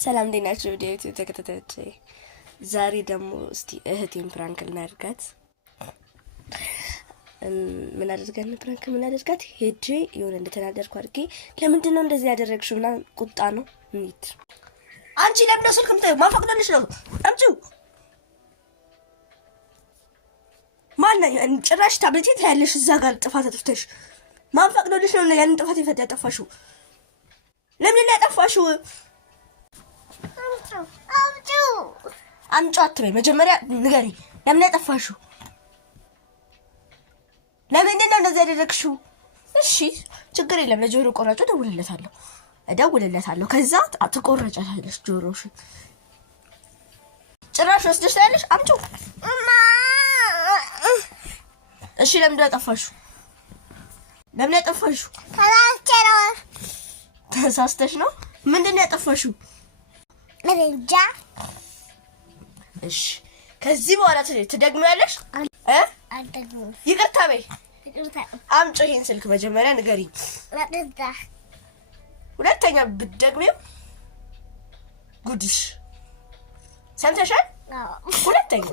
ሰላም ዲናችሁ ዲዩቲ ተከታታዮቼ ዛሬ ደግሞ እስቲ እህቴን ፕራንክ እናድርጋት። ምን አድርጋት ሄጄ ይሁን እንደተናደርኩ አድርጌ ለምንድን ነው እንደዚህ ያደረግሽውና ቁጣ ነው እንዴ? አንቺ ለምን ነው ስልክም ተይ ማፈቅደልሽ ነው አምጪው ማነው ጭራሽ ታብሌት ታያለሽ እዛ ጋር ጥፋት አጥፍተሽ ማፈቅደልሽ ነው ያን ጥፋት ያጠፋሽው ለምን ነው ያጠፋሽው? አምጪው አትበይ መጀመሪያ ንገሪ ለምን ያጠፋሽው? ለምን ነው እንደዛ ያደረግሽው? እሺ ችግር የለም ለጆሮ ቆራጮ እደውልለታለሁ ከዛ አትቆረጫለሽ ጆሮሽ ጭራሽ ወስደሽ ታያለሽ አምጪው እሺ ለምን ያጠፋሽው? ተሳስተሽ ነው ምንድን ነው ያጠፋሽው? እንጃ እሺ ከዚህ በኋላ ትደግሚያለሽ አልደግምም ይቅርታ በይ አምጪው ይሄን ስልክ መጀመሪያ ንገሪ ሁለተኛ ብትደግሚው ጉድሽ ሰምተሻል ሁለተኛ